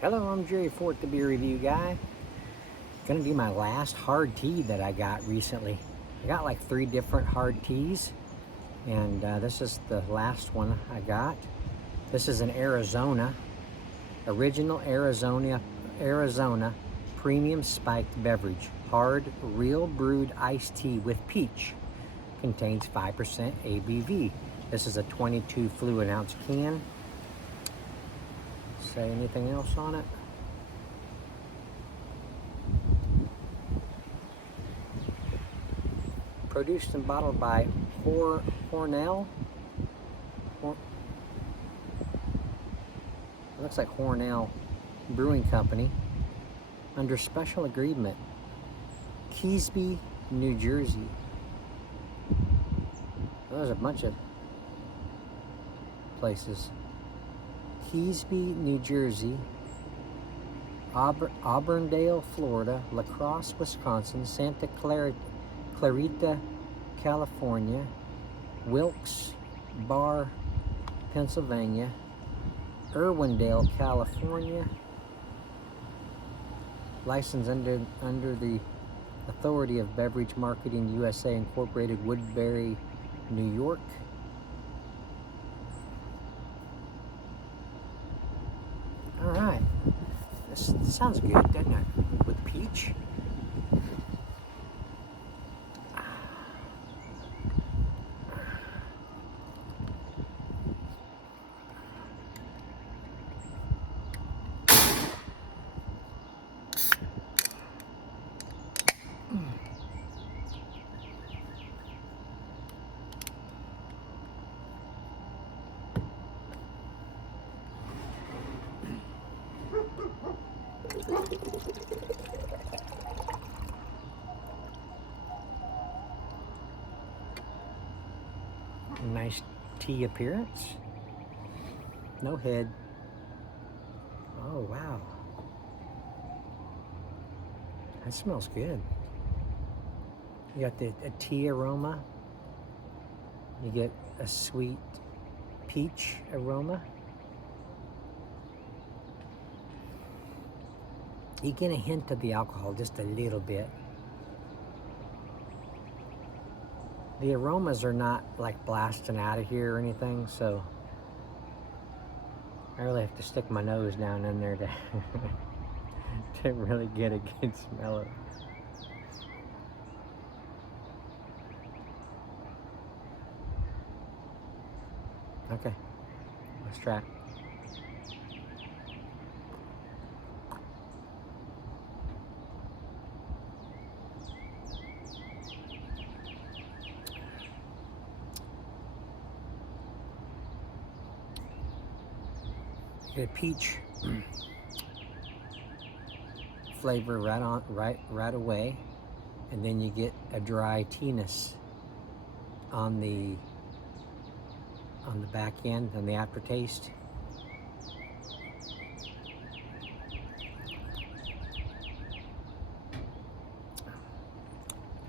Hello, I'm Jerry Fort, the beer review guy. Gonna do my last hard tea that I got recently. I got like 3 different hard teas, and this is the last one I got. This is an original Arizona premium spiked beverage, hard, real brewed iced tea with peach. Contains 5% ABV. This is a 22 fluid ounce can. Say anything else on it? Produced and bottled by Hornell. It looks like Hornell Brewing Company. Under special agreement, Keesby, New Jersey. Well, there's a bunch of places. Keesby, New Jersey. Auburndale, Florida. La Crosse, Wisconsin. Santa Clarita, California. Wilkes Barre, Pennsylvania. Irwindale, California. Licensed under the authority of Beverage Marketing USA Incorporated, Woodbury, New York. All right, this sounds good, doesn't it? With peach. Nice tea appearance. No head. Oh, wow. That smells good. You got a tea aroma. You get a sweet peach aroma. You get a hint of the alcohol, just a little bit. The aromas are not like blasting out of here or anything, so I really have to stick my nose down in there to, to really get a good smell of it. Okay, let's try. Get a peach flavor right away, and then you get a dry teeness on the back end and the aftertaste.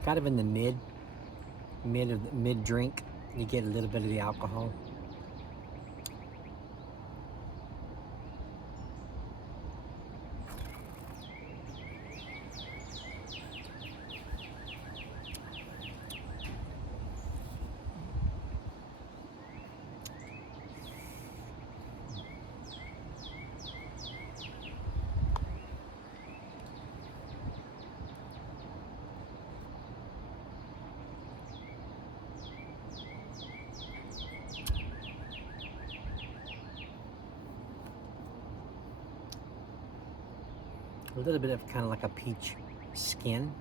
Kind of in the mid drink, you get a little bit of the alcohol. A little bit of kind of like a peach skin.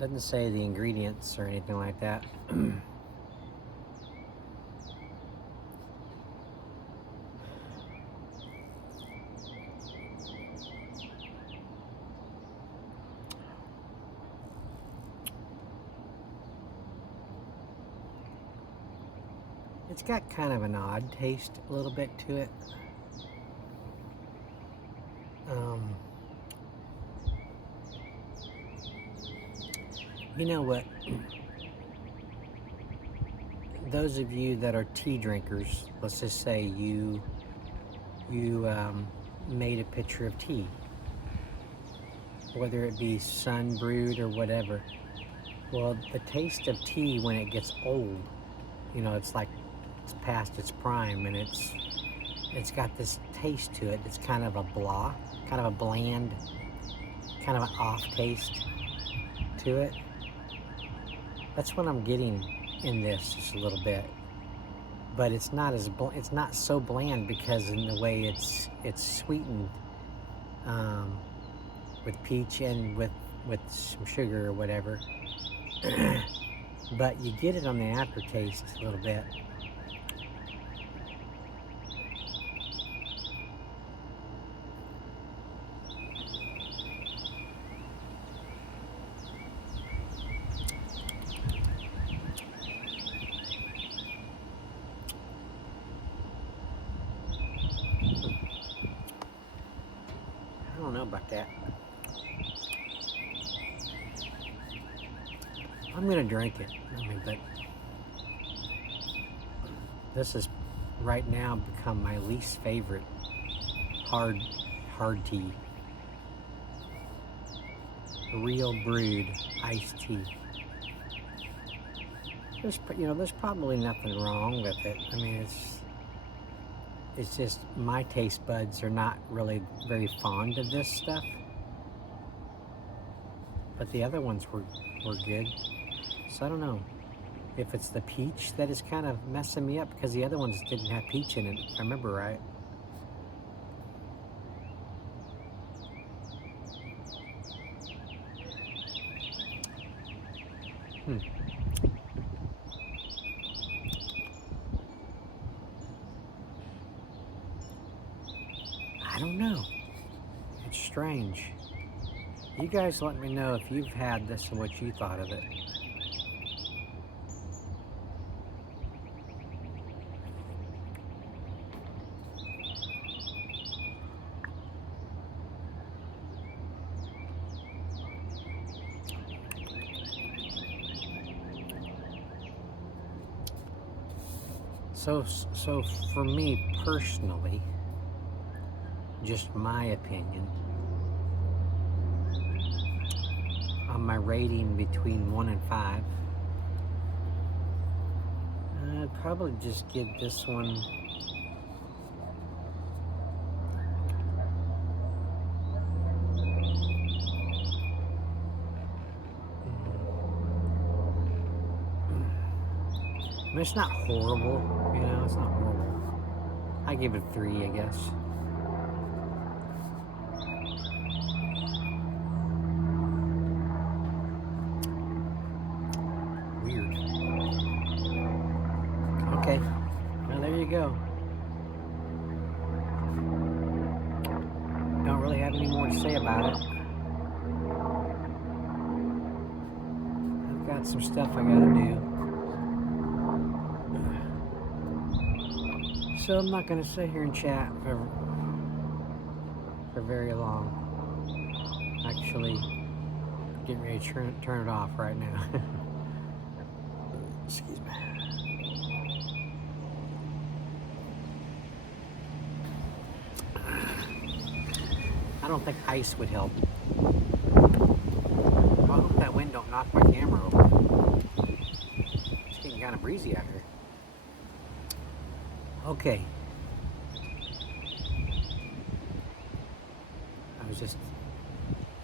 Doesn't say the ingredients or anything like that. It's got kind of an odd taste, a little bit to it. You know what? those of you that are tea drinkers, let's just say you made a pitcher of tea, whether it be sun brewed or whatever. Well, the taste of tea when it gets old, it's like it's past its prime, and it's got this taste to it. It's kind of a blah, kind of a bland, kind of an off taste to it. That's what I'm getting in this just a little bit, but it's not so bland because in the way it's sweetened with peach and with some sugar or whatever. But you get it on the aftertaste a little bit. I don't know about that. I'm gonna drink it. But this has right now become my least favorite hard tea. Real brewed iced tea. There's probably nothing wrong with it. I mean, it's just my taste buds are not really very fond of this stuff. But the other ones were good. So I don't know if it's the peach that is kind of messing me up, because the other ones didn't have peach in it, if I remember right. I don't know. It's strange. You guys let me know if you've had this and what you thought of it. So for me personally, just my opinion, on my rating between 1 and 5, I'd probably just give this one I mean, it's not horrible, it's not horrible. I give it 3, I guess. Weird. Okay, well, there you go. Don't really have any more to say about it. I've got some stuff I gotta do. So I'm not going to sit here and chat for very long. Actually, getting ready to turn it off right now. Excuse me. I don't think ice would help. Well, I hope that wind don't knock my camera over. It's getting kind of breezy out here. Okay. I was just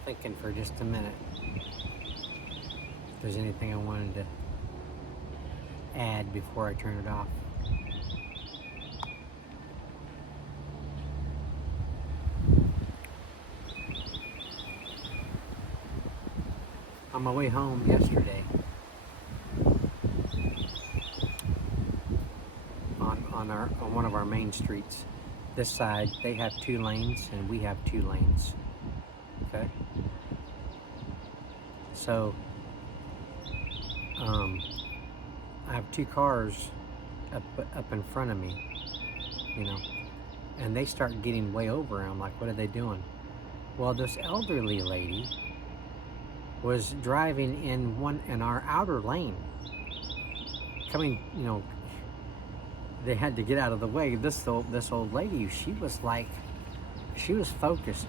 thinking for just a minute if there's anything I wanted to add before I turn it off. On my way home yesterday, on one of our main streets, this side they have 2 lanes and we have 2 lanes. Okay, so I have 2 cars up in front of me, and they start getting way over, and I'm like, what are they doing? Well, this elderly lady was driving in our outer lane, coming they had to get out of the way. This old lady, she was focused,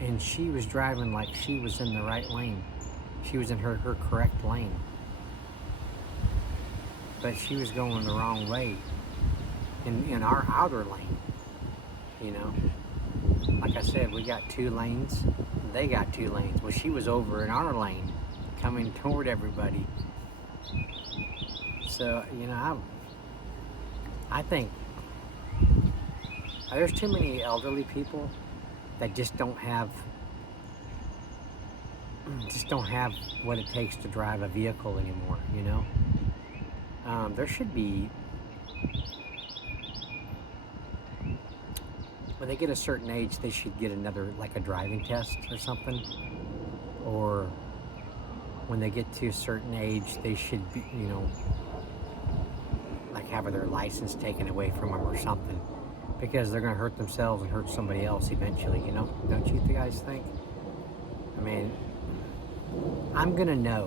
and she was driving like she was in the right lane. She was in her correct lane, but she was going the wrong way in our outer lane. You know, like I said, we got 2 lanes. They got 2 lanes. Well, she was over in our lane, coming toward everybody. So, you know, I think there's too many elderly people that just don't have what it takes to drive a vehicle anymore, you know? There should be, when they get a certain age, they should get another, like a driving test or something. Or when they get to a certain age, they should be, you know, like have their license taken away from them or something, because they're going to hurt themselves and hurt somebody else eventually, you know? Don't you guys think? I mean, I'm going to know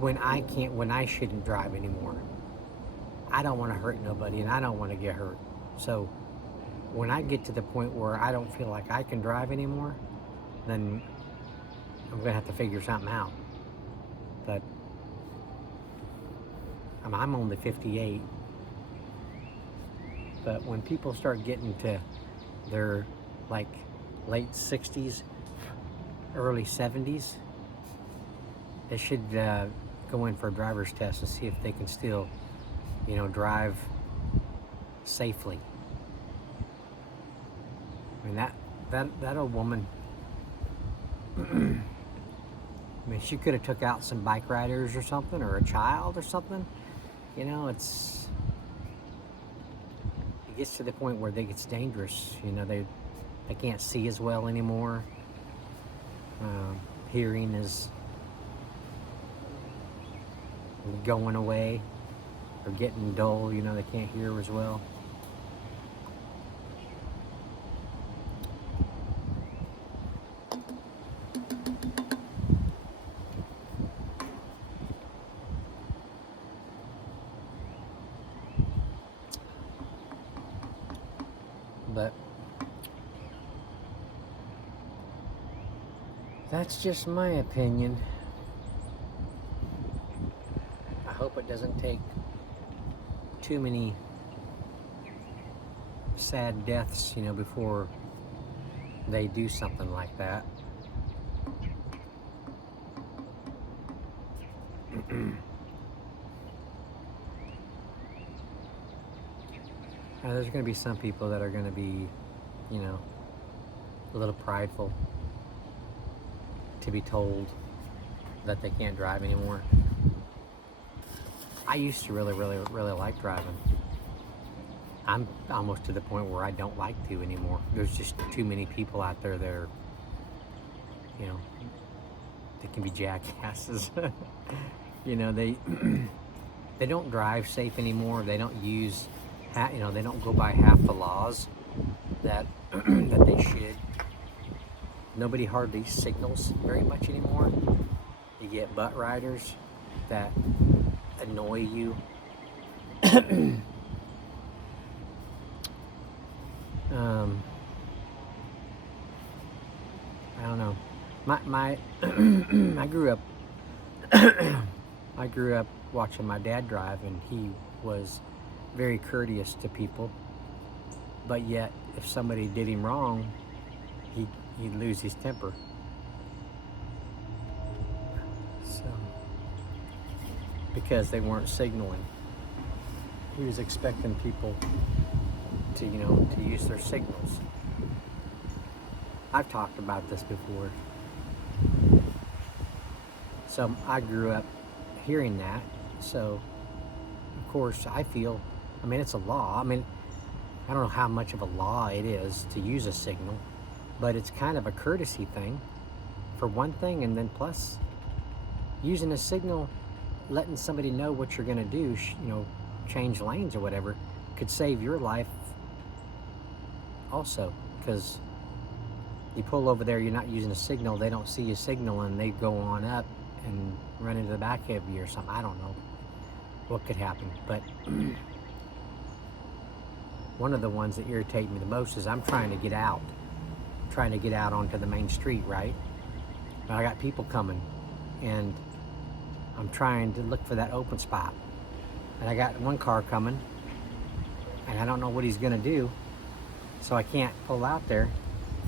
when I shouldn't drive anymore. I don't want to hurt nobody, and I don't want to get hurt. So when I get to the point where I don't feel like I can drive anymore, then I'm going to have to figure something out. But I'm only 58. But when people start getting to their like late 60s, early 70s, they should go in for a driver's test and see if they can still, you know, drive safely. I mean, that old woman, I mean, she could have took out some bike riders or something, or a child or something. You know, it gets to the point where it's dangerous. You know, they can't see as well anymore. Hearing is going away. They're getting dull. You know, they can't hear as well. But that's just my opinion. I hope it doesn't take too many sad deaths, you know, before they do something like that. There's going to be some people that are going to be, you know, a little prideful to be told that they can't drive anymore. I used to really like driving. I'm almost to the point where I don't like to anymore. There's just too many people out there that are, you know, they can be jackasses. You know, they don't drive safe anymore. They don't use, you know, they don't go by half the laws that that they should. Nobody hardly signals very much anymore. You get butt riders that annoy you. I don't know. My I grew up watching my dad drive, and he was very courteous to people. But yet, if somebody did him wrong, he'd lose his temper. So, because they weren't signaling, he was expecting people to, you know, to use their signals. I've talked about this before. So I grew up hearing that. So, of course, I feel, I mean, it's a law. I mean, I don't know how much of a law it is to use a signal, but it's kind of a courtesy thing, for one thing, and then plus, using a signal, letting somebody know what you're going to do, you know, change lanes or whatever, could save your life also, because you pull over there, you're not using a signal, they don't see you signal, and they go on up and run into the back of you or something. I don't know what could happen, but one of the ones that irritate me the most is I'm trying to get out onto the main street, right? And I got people coming, and I'm trying to look for that open spot. And I got one car coming, and I don't know what he's gonna do, so I can't pull out there,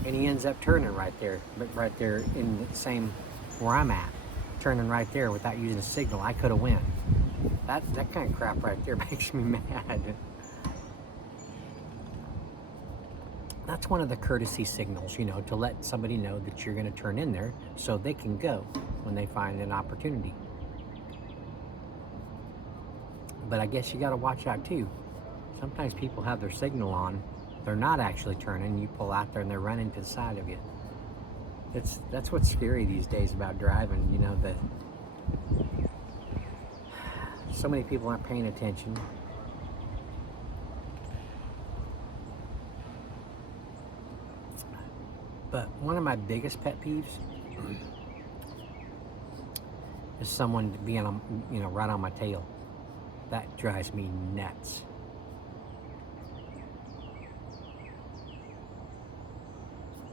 and he ends up turning right there, but right there in the same where I'm at, turning right there without using a signal. I could have went. That kind of crap right there makes me mad. That's one of the courtesy signals, you know, to let somebody know that you're going to turn in there so they can go when they find an opportunity. But I guess you got to watch out too. Sometimes people have their signal on, they're not actually turning, you pull out there and they're running to the side of you. That's what's scary these days about driving, you know, that so many people aren't paying attention. But one of my biggest pet peeves is someone being on, you know, right on my tail. That drives me nuts.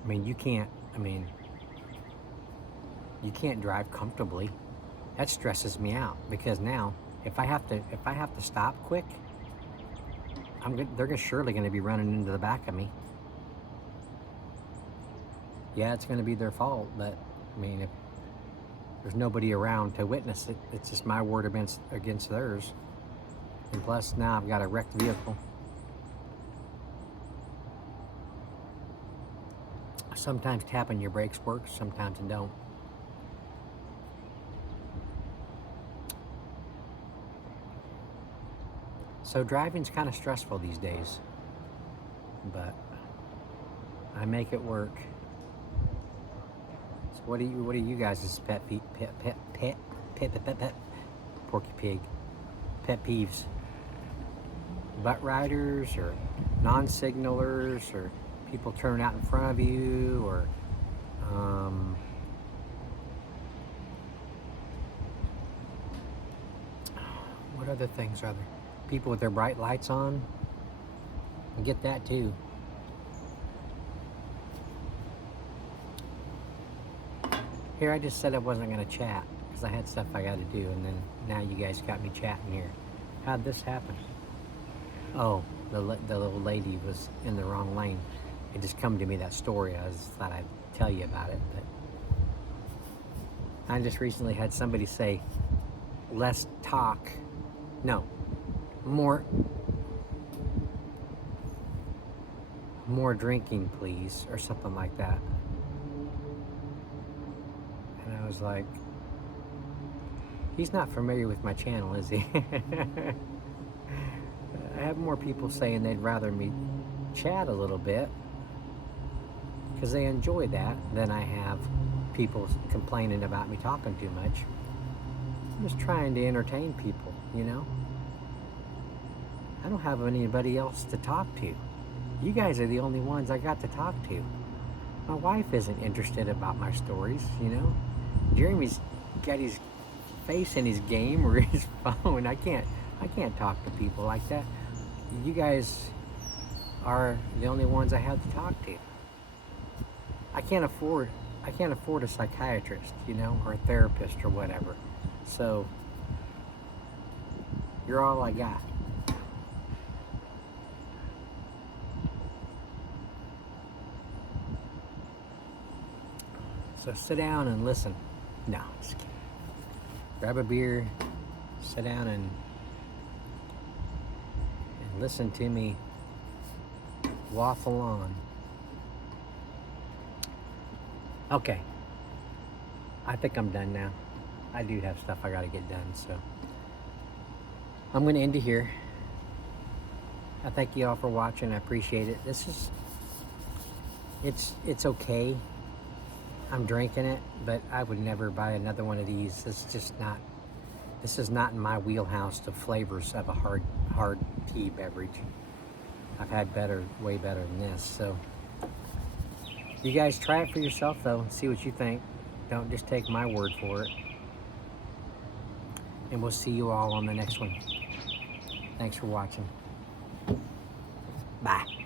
I mean, you can't drive comfortably. That stresses me out, because now if I have to stop quick, they're surely going to be running into the back of me. Yeah, it's going to be their fault, but I mean, if there's nobody around to witness it, it's just my word against theirs. And plus, now I've got a wrecked vehicle. Sometimes tapping your brakes works, sometimes it don't. So driving's kind of stressful these days, but I make it work. So what are you guys' pet porky pig pet peeves? Butt riders, or non-signalers, or people turning out in front of you, or what other things are there? People with their bright lights on. I get that too. Here, I just said I wasn't going to chat because I had stuff I got to do, and then now you guys got me chatting here. How'd this happen? Oh, the little lady was in the wrong lane. It just come to me, that story. I just thought I'd tell you about it. But I just recently had somebody say, less talk. No, more drinking, please, or something like that. And I was like, he's not familiar with my channel, is he? I have more people saying they'd rather me chat a little bit because they enjoy that than I have people complaining about me talking too much. I'm just trying to entertain people, you know? I don't have anybody else to talk to. You guys are the only ones I got to talk to. My wife isn't interested about my stories, you know? Jeremy's got his face in his game or his phone. I can't talk to people like that. You guys are the only ones I have to talk to. I can't afford a psychiatrist, you know, or a therapist or whatever. So you're all I got. So sit down and listen. No, just kidding. Grab a beer, sit down and listen to me waffle on. Okay, I think I'm done now. I do have stuff I gotta get done, so I'm gonna end it here. I thank you all for watching. I appreciate it. It's okay. I'm drinking it, but I would never buy another one of these. This is not in my wheelhouse, the flavors of a hard tea beverage. I've had way better than this. So you guys try it for yourself though, and see what you think. Don't just take my word for it. And we'll see you all on the next one. Thanks for watching. Bye.